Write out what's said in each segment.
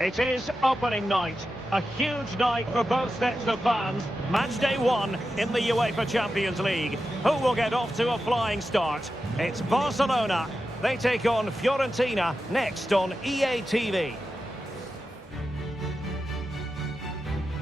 It is opening night. A huge night for both sets of fans. Match day one in the UEFA Champions League. Who will get off to a flying start? It's Barcelona. They take on Fiorentina next on EA TV.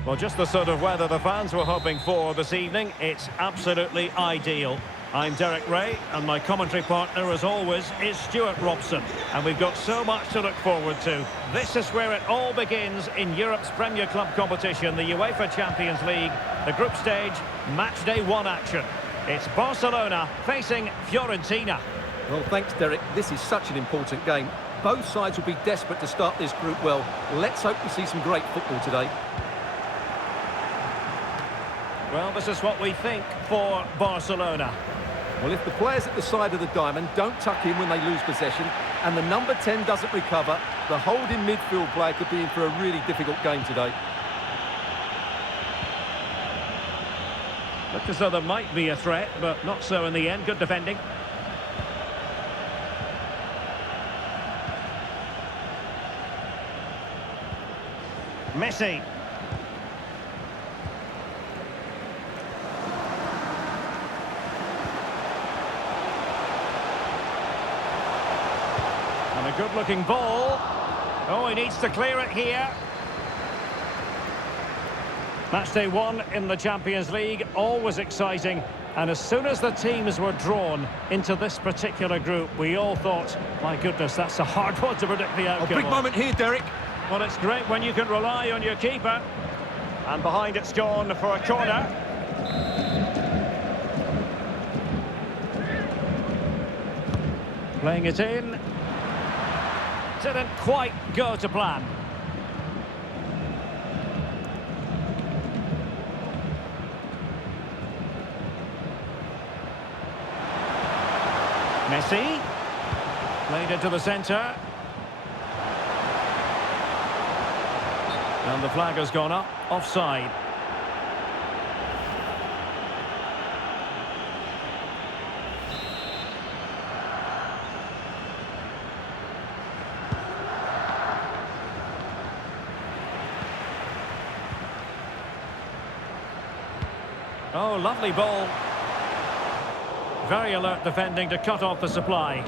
Well, just the sort of weather the fans were hoping for this evening. It's absolutely ideal. I'm Derek Ray, and my commentary partner, as always, is Stuart Robson. And we've got so much to look forward to. This is where it all begins in Europe's Premier Club competition, the UEFA Champions League, the group stage, match day one action. It's Barcelona facing Fiorentina. Well, thanks, Derek. This is such an important game. Both sides will be desperate to start this group well. Let's hope we see some great football today. Well, this is what we think for Barcelona. Well, if the players at the side of the diamond don't tuck in when they lose possession and the number 10 doesn't recover, the holding midfield player could be in for a really difficult game today. Looked as though there might be a threat, but not so in the end. Good defending. Messi. And a good-looking ball. Oh, he needs to clear it here. Match day one in the Champions League, always exciting. And as soon as the teams were drawn into this particular group, we all thought, my goodness, that's a hard one to predict the outcome. A big moment here, Derek. Well, it's great when you can rely on your keeper. And behind it's gone for a corner. Playing it in. Didn't quite go to plan. Messi. Played into the centre. And the flag has gone up, offside. Oh, lovely ball. Very alert defending to cut off the supply.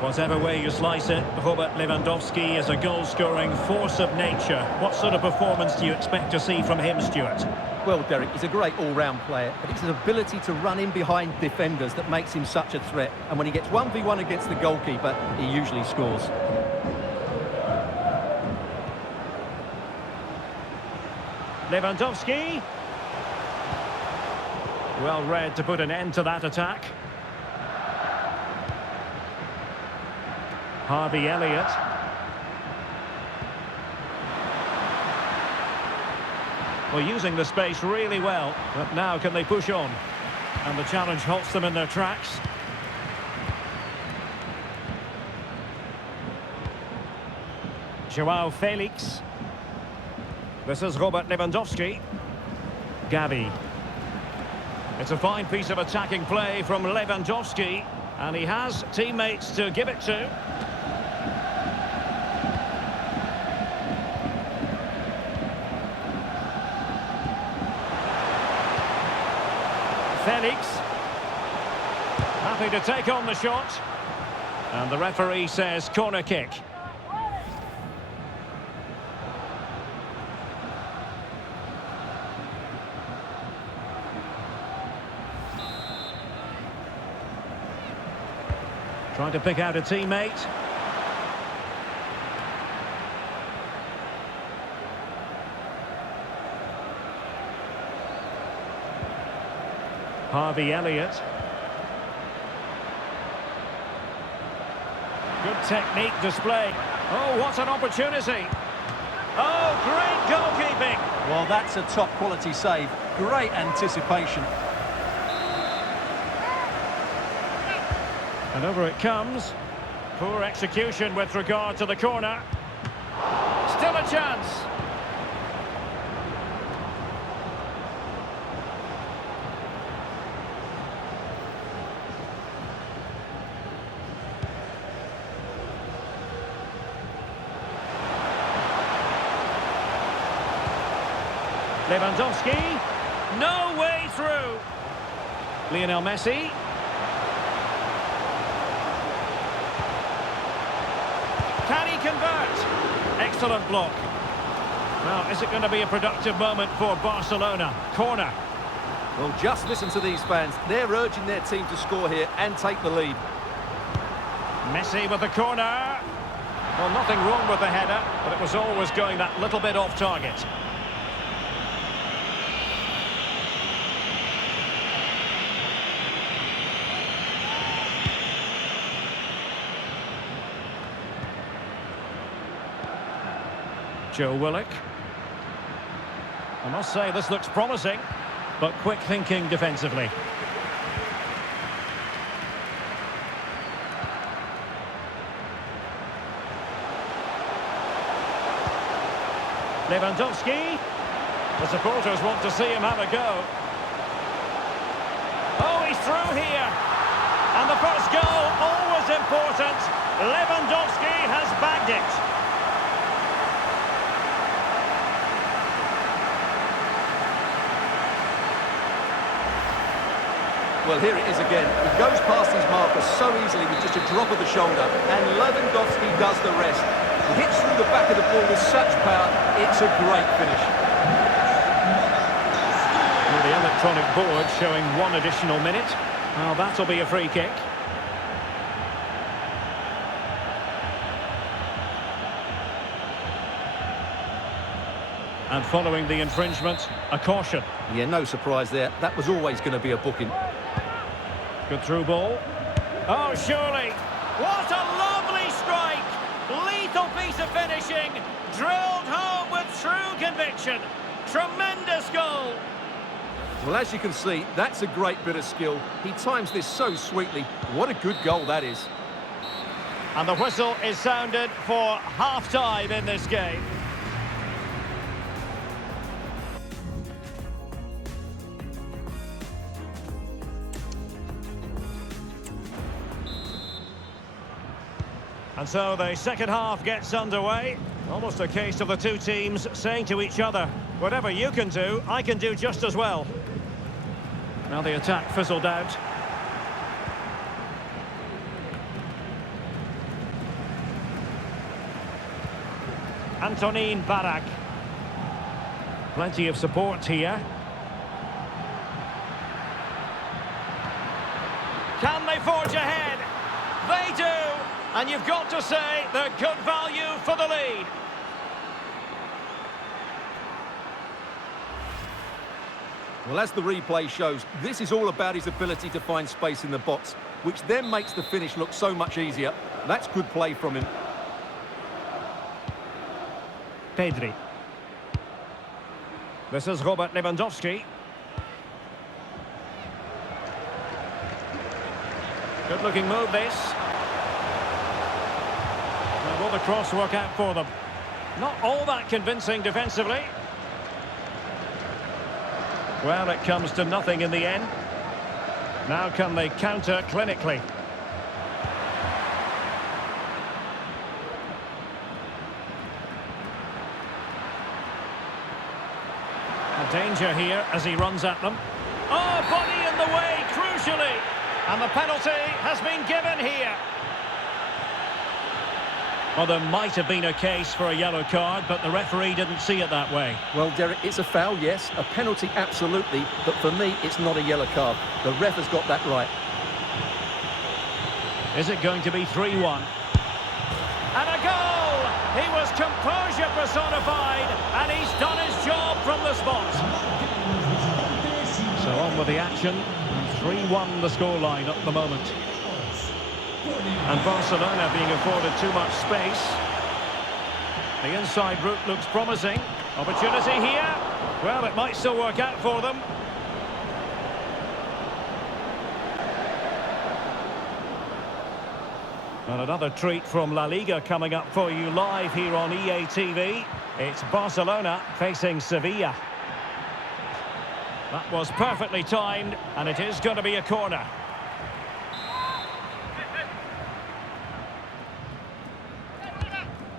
Whatever way you slice it, Robert Lewandowski is a goal-scoring force of nature. What sort of performance do you expect to see from him, Stuart? Well, Derek, he's a great all-round player, but it's his ability to run in behind defenders that makes him such a threat. And when he gets 1v1 against the goalkeeper, he usually scores. Lewandowski. Well read to put an end to that attack. Harvey Elliott. Well, using the space really well, but now can they push on? And the challenge halts them in their tracks. Joao Felix. This is Robert Lewandowski. Gavi. It's a fine piece of attacking play from Lewandowski, and he has teammates to give it to. Felix. Happy to take on the shot. And the referee says corner kick. Trying to pick out a teammate. Harvey Elliott. Good technique display. Oh, what an opportunity. Oh, great goalkeeping. Well, that's a top-quality save. Great anticipation. And over it comes. Poor execution with regard to the corner. Still a chance. Lewandowski. No way through. Lionel Messi. Can he convert? Excellent block. Well, is it going to be a productive moment for Barcelona? Corner. Well, just listen to these fans. They're urging their team to score here and take the lead. Messi with the corner. Well, nothing wrong with the header, but it was always going that little bit off target. Joe Willock. I must say this looks promising, but quick thinking defensively. Lewandowski. The supporters want to see him have a go. Oh, he's through here. And the first goal, always important. Lewandowski has bagged it. Well, here it is again. He goes past his marker so easily with just a drop of the shoulder, and Lewandowski does the rest. He hits through the back of the ball with such power. It's a great finish. Well, the electronic board showing 1 additional minute. Well, that'll be a free kick. And following the infringement, a caution. Yeah, no surprise there. That was always going to be a booking. Good through ball. Oh, surely. What a lovely strike. Lethal piece of finishing. Drilled home with true conviction. Tremendous goal. Well, as you can see, that's a great bit of skill. He times this so sweetly. What a good goal that is. And the whistle is sounded for half-time in this game. And so the second half gets underway. Almost a case of the two teams saying to each other, whatever you can do, I can do just as well. Now the attack fizzled out. Antonin Barak. Plenty of support here. Can they forge ahead? They do! And you've got to say they're good value for the lead. Well, as the replay shows, this is all about his ability to find space in the box, which then makes the finish look so much easier. That's good play from him. Pedri. This is Robert Lewandowski. Good-looking move, this. Now, will the cross work out for them? Not all that convincing defensively. Well, it comes to nothing in the end. Now can they counter clinically? A danger here as he runs at them. Oh, body in the way, crucially. And the penalty has been given here. Well, there might have been a case for a yellow card, but the referee didn't see it that way. Well, Derek, it's a foul, yes. A penalty, absolutely. But for me, it's not a yellow card. The ref has got that right. Is it going to be 3-1? And a goal! He was composure personified, and he's done his job from the spot. So on with the action. 3-1 the scoreline at the moment. And Barcelona being afforded too much space. The inside route looks promising. Opportunity here. Well, it might still work out for them. And another treat from La Liga coming up for you live here on EA TV. It's Barcelona facing Sevilla. That was perfectly timed, and it is going to be a corner.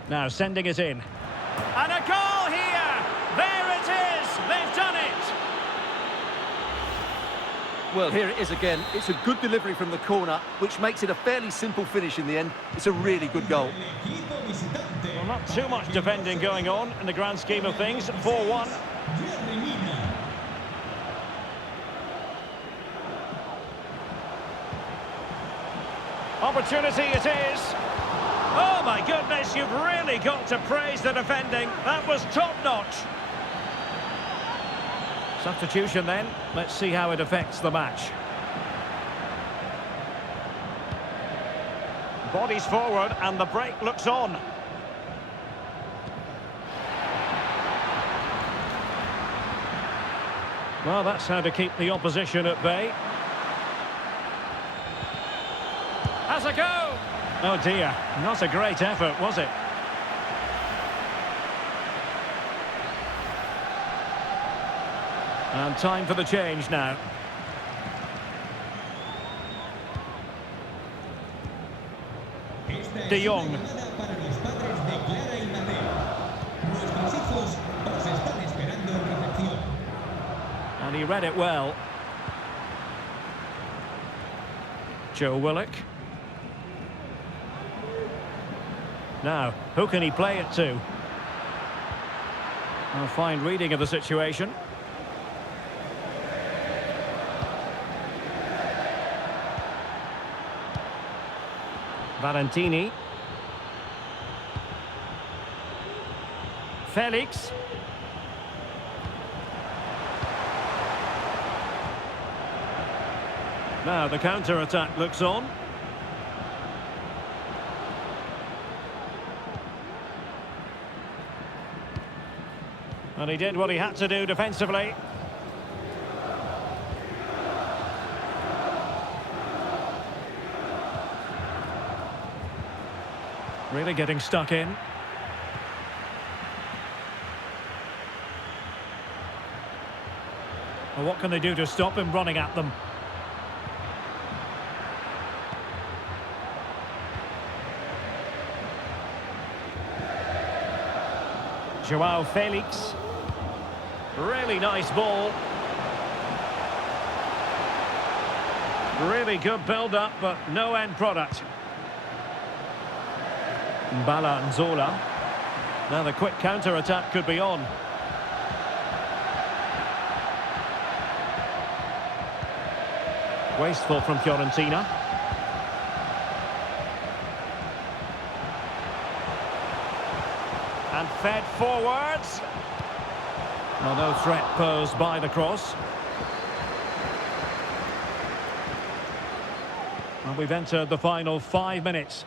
Now sending it in. And a goal here! There it is! They've done Well, here it is again. It's a good delivery from the corner, which makes it a fairly simple finish in the end. It's a really good goal. Well, not too much defending going on in the grand scheme of things. 4-1. Opportunity it is. Oh, my goodness, you've really got to praise the defending. That was top-notch. Substitution then. Let's see how it affects the match. Bodies forward and the break looks on. Well, that's how to keep the opposition at bay. Has a go! Oh dear, not a great effort, was it? And time for the change now. De Jong. And he read it well. Joe Willock. Now, who can he play it to? A fine reading of the situation. Valentini. Felix. Now the counter-attack looks on. And he did what he had to do defensively. Really getting stuck in. Well, what can they do to stop him running at them? Joao Felix. Really nice ball. Really good build-up, but no end product. Bala and Zola. Now the quick counter-attack could be on. Wasteful from Fiorentina. And fed forwards. Well, no threat posed by the cross. And we've entered the final 5 minutes.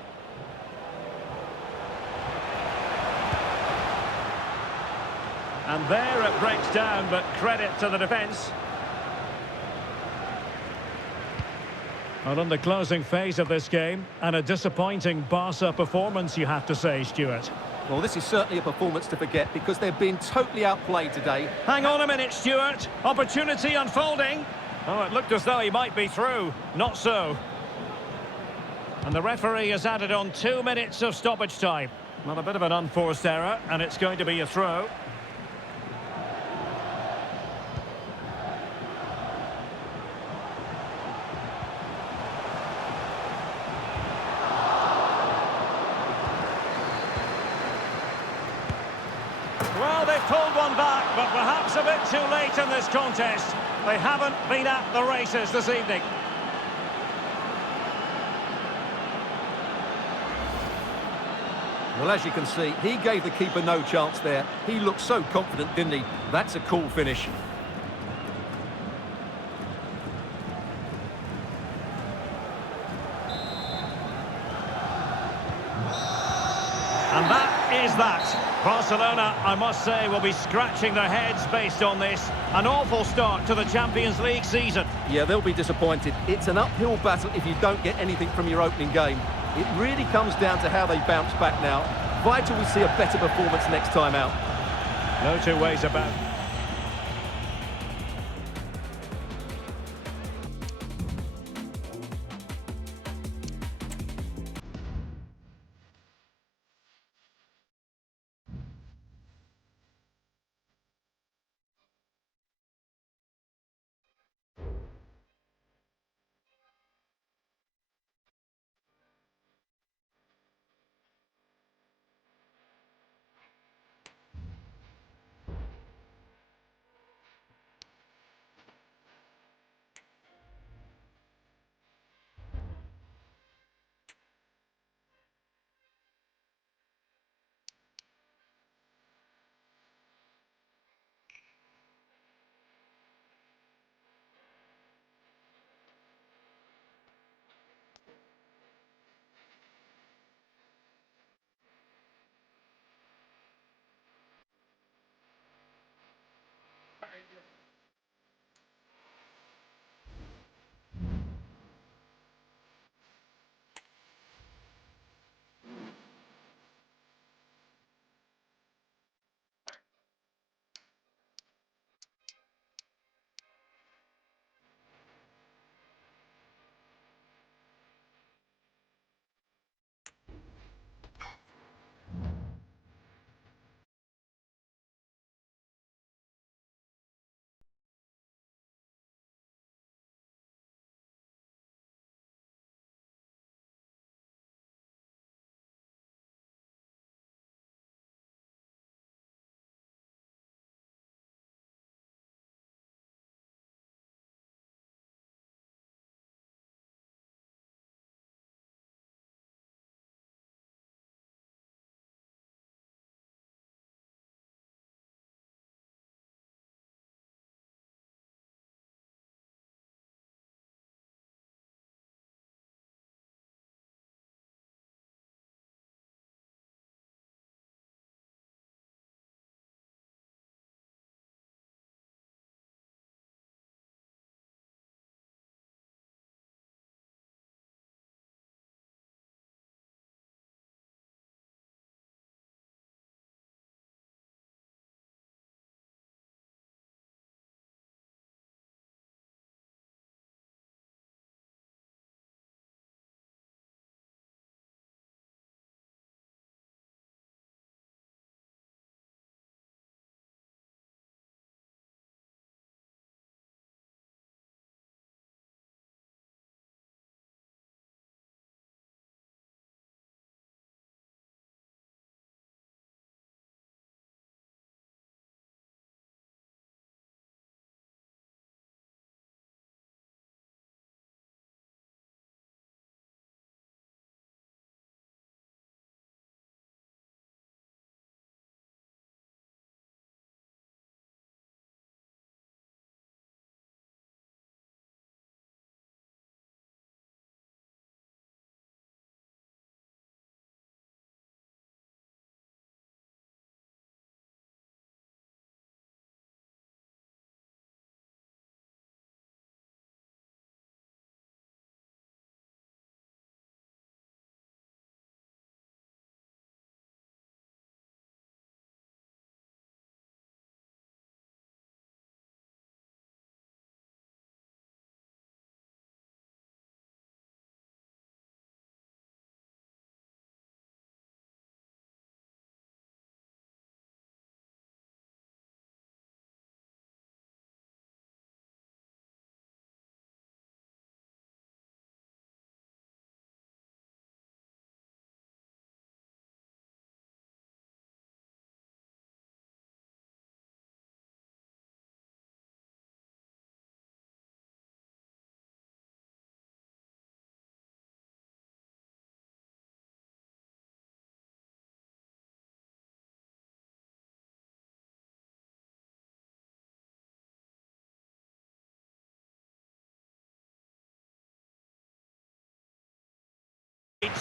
And there it breaks down, but credit to the defence. Well, in the closing phase of this game, and a disappointing Barca performance, you have to say, Stuart. Well, this is certainly a performance to forget because they've been totally outplayed today. Hang on a minute, Stuart. Opportunity unfolding. Oh, it looked as though he might be through. Not so. And the referee has added on 2 minutes of stoppage time. Well, a bit of an unforced error, and it's going to be a throw. Well, they've pulled one back, but perhaps a bit too late in this contest. They haven't been at the races this evening. Well, as you can see, he gave the keeper no chance there. He looked so confident, didn't he? That's a cool finish. And that is that. Barcelona, I must say, will be scratching their heads based on this. An awful start to the Champions League season. Yeah, they'll be disappointed. It's an uphill battle if you don't get anything from your opening game. It really comes down to how they bounce back now. Vital we see a better performance next time out. No two ways about it.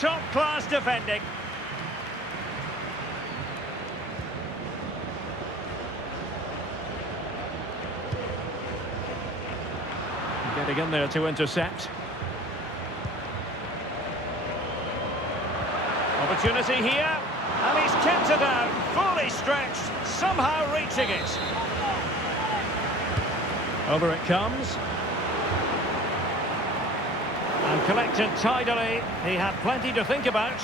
top-class defending. Getting in there to intercept. Opportunity here, and he's kept it out, fully stretched, somehow reaching it. Over it comes. And collected tidily. He had plenty to think about.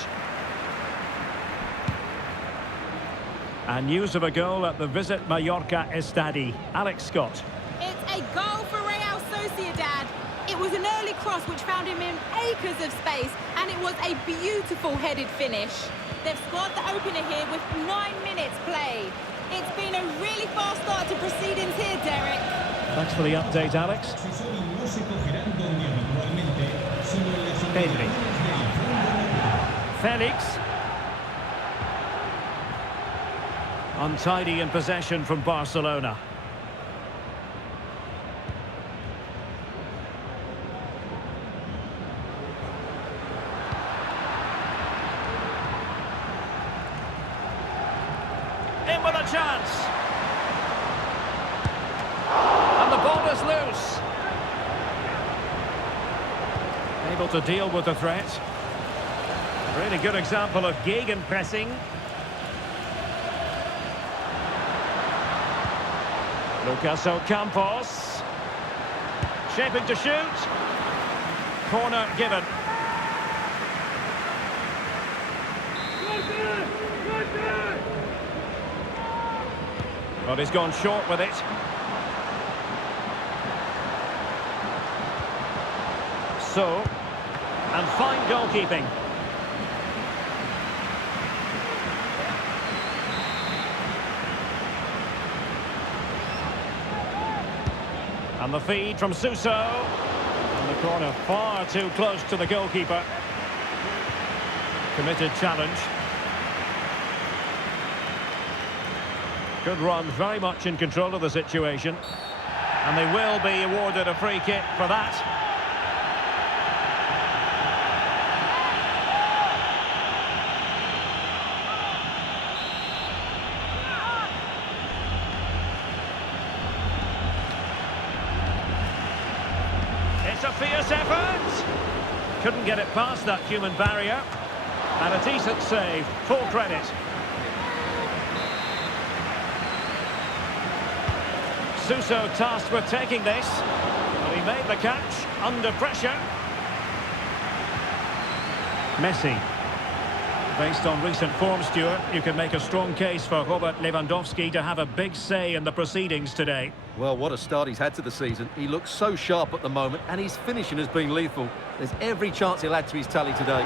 And news of a goal at the Visit Mallorca Estadi. Alex Scott. It's a goal for Real Sociedad. It was an early cross which found him in acres of space, and it was a beautiful headed finish. They've scored the opener here with 9 minutes played. It's been a really fast start to proceedings here, Derek. Thanks for the update, Alex. Pedri. Felix. Untidy in possession from Barcelona. In with a chance. And the ball is loose. Able to deal with the threat. Really good example of gegenpressing. Lucas Ocampos. Shaping to shoot. Corner given. But he's gone short with it. So, and fine goalkeeping. And the feed from Suso. And the corner far too close to the goalkeeper. Committed challenge. Good run, very much in control of the situation. And they will be awarded a free kick for that. It's a fierce effort. Couldn't get it past that human barrier. And a decent save, full credit. Suso tasked with taking this, but he made the catch under pressure. Messi. Based on recent form, Stuart, you can make a strong case for Robert Lewandowski to have a big say in the proceedings today. Well, what a start he's had to the season. He looks so sharp at the moment, and his finishing has been lethal. There's every chance he'll add to his tally today.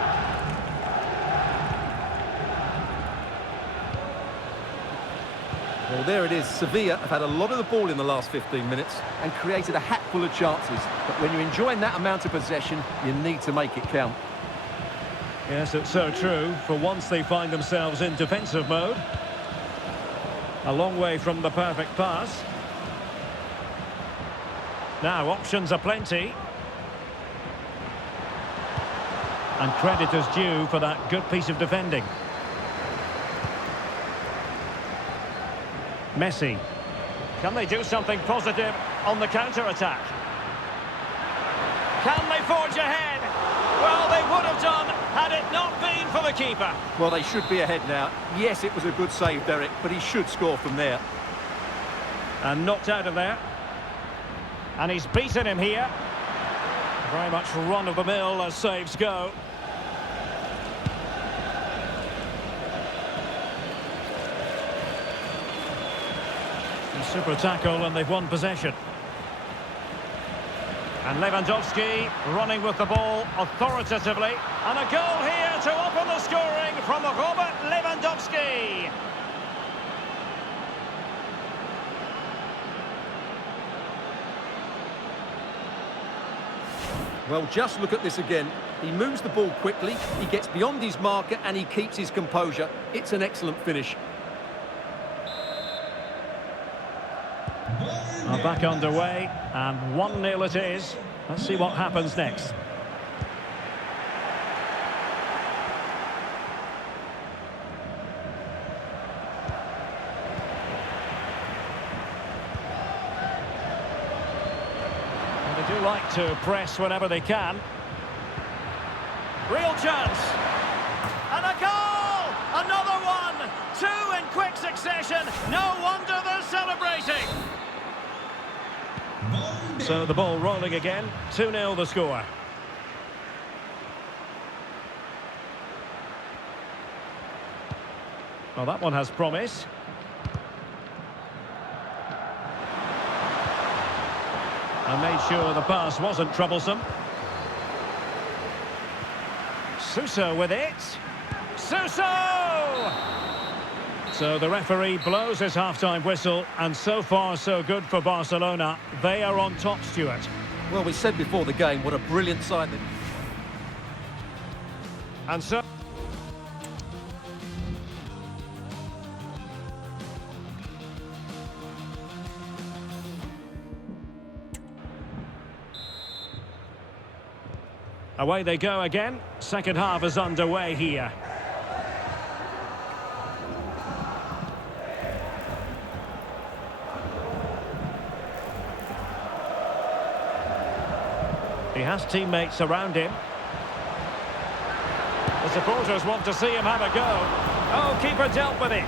Well, there it is. Sevilla have had a lot of the ball in the last 15 minutes and created a hatful of chances. But when you're enjoying that amount of possession, you need to make it count. Yes, it's so true. For once they find themselves in defensive mode. A long way from the perfect pass. Now, options are plenty. And credit is due for that good piece of defending. Messi. Can they do something positive on the counter-attack? Can they forge ahead? Well, they would have done had it not been for the keeper. Well, they should be ahead now. Yes, it was a good save, Derek, but he should score from there. And knocked out of there. And he's beaten him here. Very much run-of-the-mill as saves go. Super tackle, and they've won possession. And Lewandowski running with the ball authoritatively. And a goal here to open the scoring from Robert Lewandowski. Well, just look at this again. He moves the ball quickly, he gets beyond his marker, and he keeps his composure. It's an excellent finish. Are back underway, and 1-0 it is. Let's see what happens next. like to press whenever they can. Real chance. And a goal! Another one! Two in quick succession. No wonder they're celebrating. So the ball rolling again. 2-0 the score. Well, that one has promise. And made sure the pass wasn't troublesome. Suso with it. Suso! So the referee blows his half-time whistle, and so far so good for Barcelona. They are on top, Stuart. Well, we said before the game what a brilliant side. And so... away they go again. Second half is underway here. He has teammates around him. The supporters want to see him have a go. Oh, keeper dealt with it.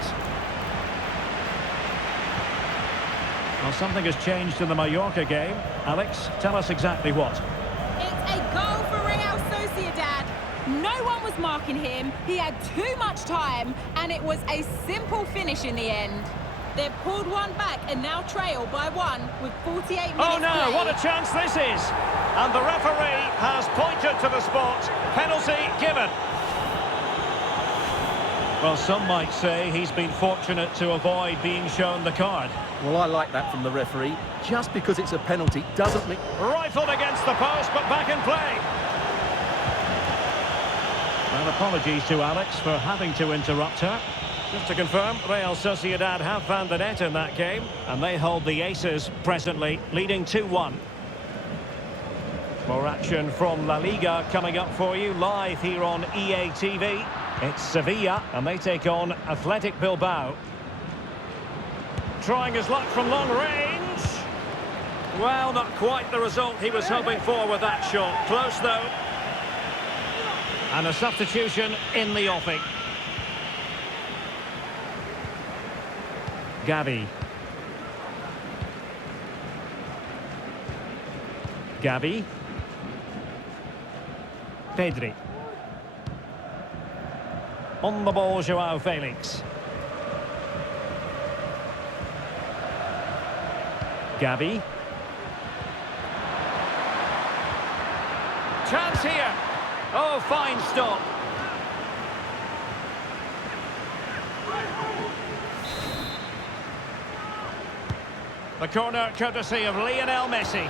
Well, something has changed in the Mallorca game. Alex, tell us exactly what. It's a goal for Real Sociedad. No one was marking him. He had too much time, and it was a simple finish in the end. They've pulled one back and now trail by one with 48 minutes Oh no, played. what a chance this is! And the referee has pointed to the spot. Penalty given. Well, some might say he's been fortunate to avoid being shown the card. Well, I like that from the referee. Just because it's a penalty doesn't mean... Rifled against the post, but back in play. And apologies to Alex for having to interrupt her. Just to confirm, Real Sociedad have found the net in that game, and they hold the aces presently, leading 2-1. More action from La Liga coming up for you live here on EA TV. It's Sevilla, and they take on Athletic Bilbao. Trying his luck from long range. Well, not quite the result he was hoping for with that shot. Close, though. And a substitution in the offing. Gavi. Gavi. Pedri. On the ball, Joao Felix. Gavi. Chance here. Oh, fine stop. The corner courtesy of Lionel Messi.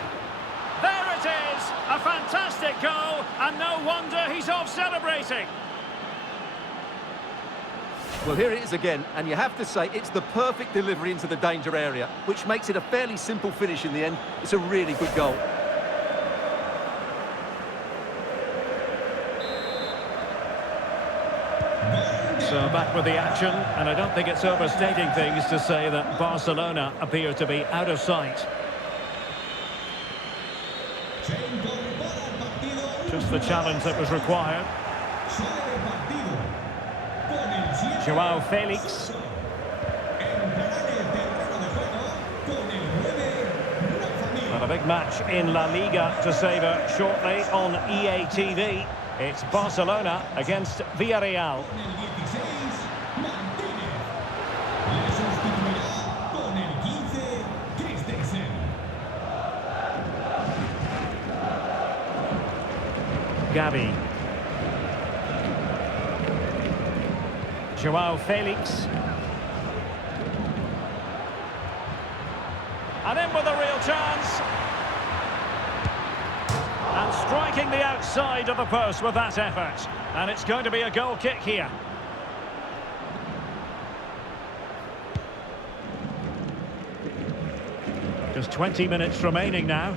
There it is! A fantastic goal, and no wonder he's off celebrating. Well, here it is again, and you have to say it's the perfect delivery into the danger area, which makes it a fairly simple finish in the end. It's a really good goal. So back with the action, and I don't think it's overstating things to say that Barcelona appear to be out of sight. Just the challenge that was required. Joao Felix. And a big match in La Liga to savour shortly on EA TV. It's Barcelona against Villarreal. Gavi. Joao Felix. And in with a real chance. And striking the outside of the post with that effort. And it's going to be a goal kick here. Just 20 minutes remaining now.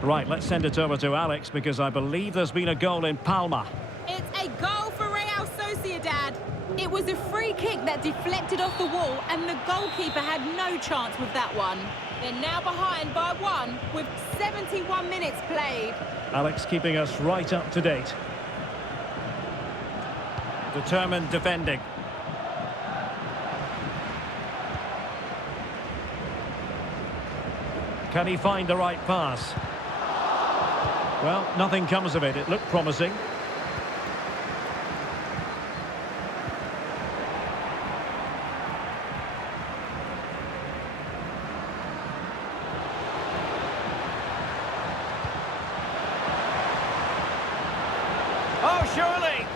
Right, let's send it over to Alex, because I believe there's been a goal in Palma. It's a goal for Real Sociedad. It was a free kick that deflected off the wall, and the goalkeeper had no chance with that one. They're now behind by 1 with 71 minutes played. Alex keeping us right up to date. Determined defending. Can he find the right pass? Well, nothing comes of it. It looked promising. Oh, surely!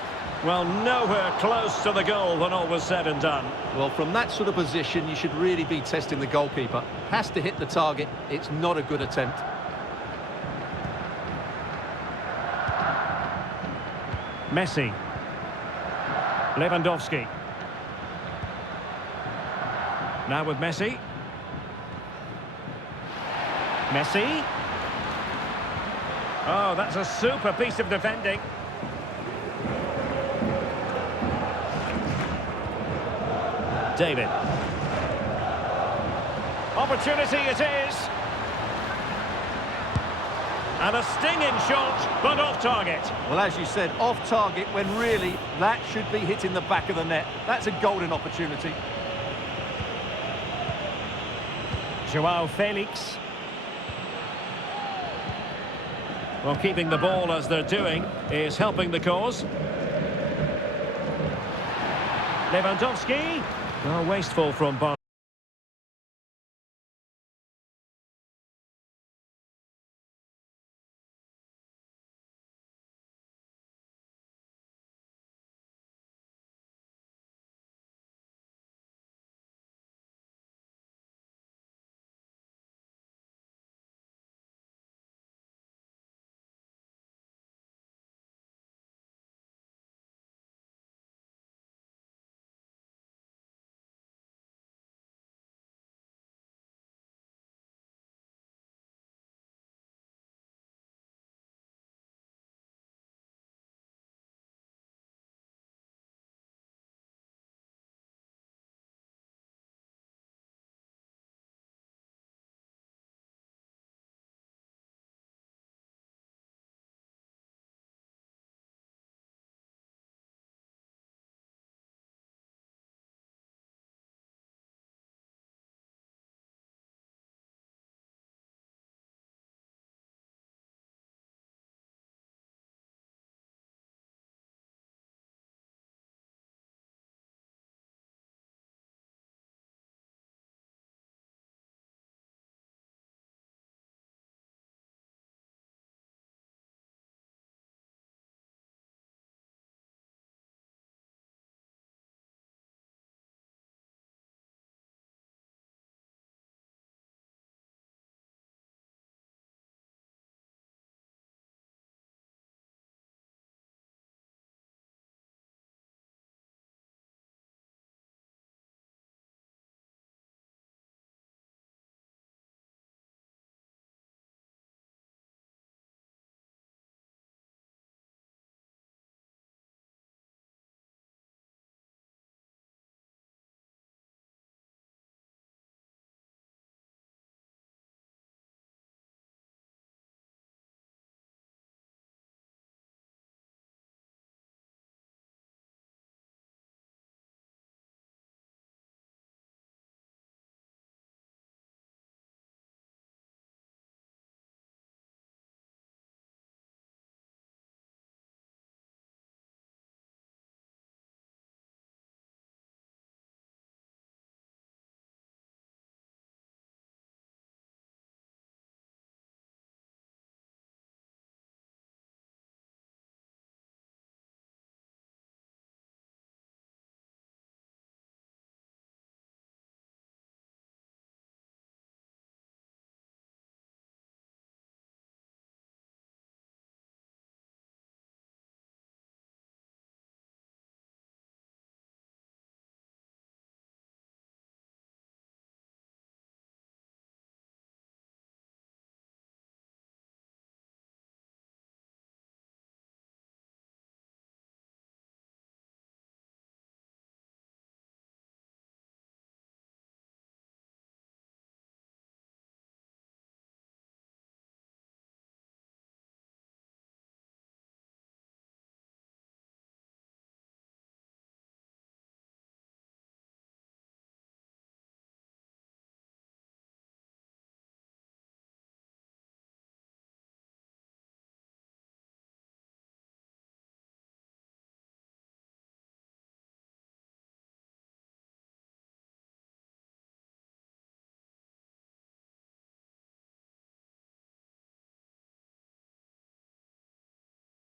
Well, nowhere close to the goal when all was said and done. Well, from that sort of position, you should really be testing the goalkeeper. Has to hit the target. It's not a good attempt. Messi. Lewandowski. Now with Messi. Messi. Oh, that's a super piece of defending. David. Opportunity it is. And a stinging shot, but off target. Well, as you said, off target when really that should be hitting the back of the net. That's a golden opportunity. Joao Felix. Well, keeping the ball as they're doing is helping the cause. Lewandowski. Well, wasteful from Bar.